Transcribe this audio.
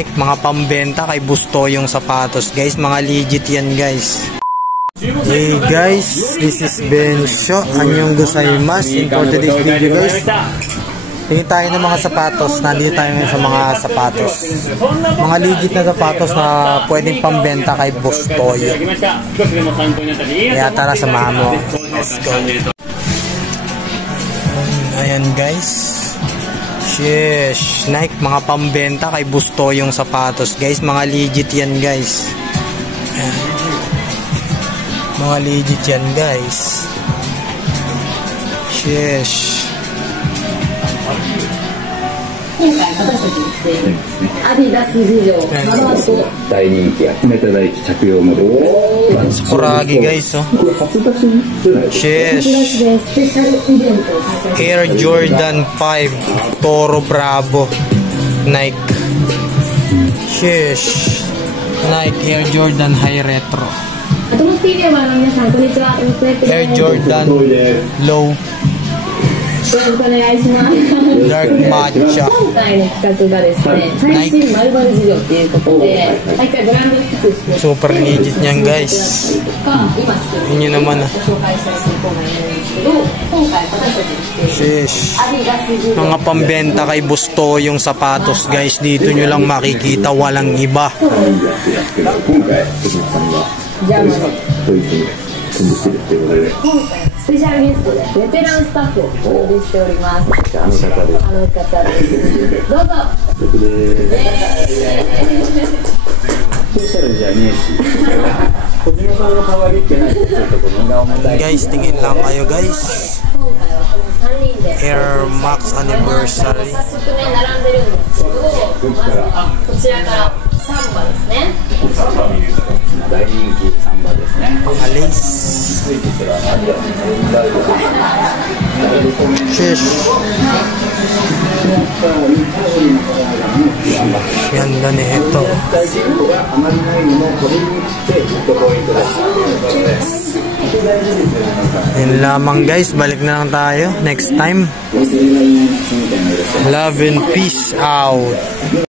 Nike, mga pambenta kay Busto yung sapatos, guys. Mga legit yan, guys. Hey guys, this is Bensho. Anyong gozaimasu. For today's video, guys, tingin tayo ng mga sapatos. Nandito tayo ngayon sa mga sapatos. Mga legit na sapatos na pwedeng pambenta kay Busto yun. Kaya tara, samahan mo. Let's go. Ayan guys. Sheesh. Nike, mga pambenta kay Busto yung sapatos, guys. Mga legit yan, guys. Ayan. Mga legit yan, guys. Sheesh. 今回私たちですね、アディダス事情、カバーと大人気やメタ大地着用モデル。Sporagi guys, oh. Sheesh. Air Jordan 5 Toro Bravo Nike. Sheesh. Nike Air Jordan High Retro. Air Jordan Low Dark Matcha. 今回の企画がですね、最新〇〇事情っていうことで、毎回ブランド一つして Super legit niyan guys. 今作る Yun naman ah. 紹介したりするコーナーになるんですけど、今回私たちにしている Sheesh. アディダス事情 Mga pambenta kay Busto yung sapatos, guys. Dito nyo lang makikita, walang iba. ジャーマン今回スペシャルゲストでベテランスタッフをお呼びしております。あの方です。どうぞ。Guys, tingin lang kayo guys. 今回はこの3人で Air Max Anniversary. 早速ね並んでるんですけど、まずこちらからサンバですね。大人気サンバですね。 Alis. Sheesh. Ganda nito. Yun lamang guys, balik na lang tayo next time. Love and peace out.